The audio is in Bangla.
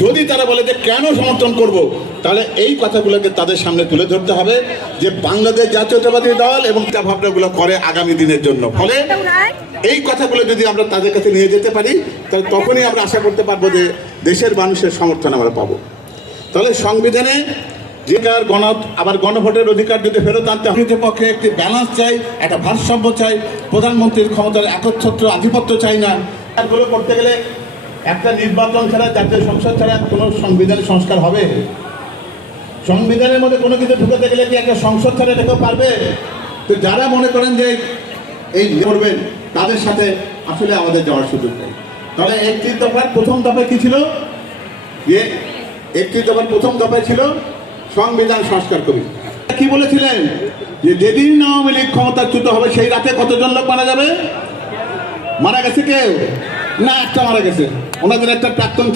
যদি তারা বলে যে কেন সমর্থন করব, তাহলে এই কথাগুলোকে তাদের সামনে তুলে ধরতে হবে যে বাংলাদেশ জাতীয়তাবাদী দল এবং ভাবনাগুলো করে আগামী দিনের জন্য। ফলে এই কথাগুলো যদি আমরা তাদের কাছে নিয়ে যেতে পারি, তাহলে তখনই আমরা আশা করতে পারবো যে দেশের মানুষের সমর্থন আমরা পাবো। তাহলে সংবিধানে যে আবার গণভোটের অধিকার যদি ফেরত আনতে হয়, পক্ষে একটি ব্যালেন্স চাই, একটা ভারসাম্য চাই, প্রধানমন্ত্রীর ক্ষমতার একচ্ছত্র আধিপত্য চাই না। এগুলো করতে গেলে একটা নির্বাচন ছাড়া, জাতীয় সংসদ ছাড়া কোনো সংবিধানের সংস্কার হবে? সংবিধানের মধ্যে কোনো কিছু ঢুকাতে গেলে কি একটা সংসদ ছাড়া এটা কেউ পারবে? তো যারা মনে করেন যে এই করবেন, তাদের সাথে আসলে আমাদের যাওয়ার সুযোগ নেই। তাহলে 31 দফার প্রথম দফায় কি ছিল? যে 31 দফার প্রথম দফায় ছিল সংবিধান সংস্কার কমিশন। কি বলেছিলেন? যে যেদিন আওয়ামী লীগ ক্ষমতাচ্যুত হবে সেই রাতে কতজন লোক মারা যাবে? মারা গেছে কেউ? না, একটা মারা গেছে। ওনাদের একটা প্রাক্তন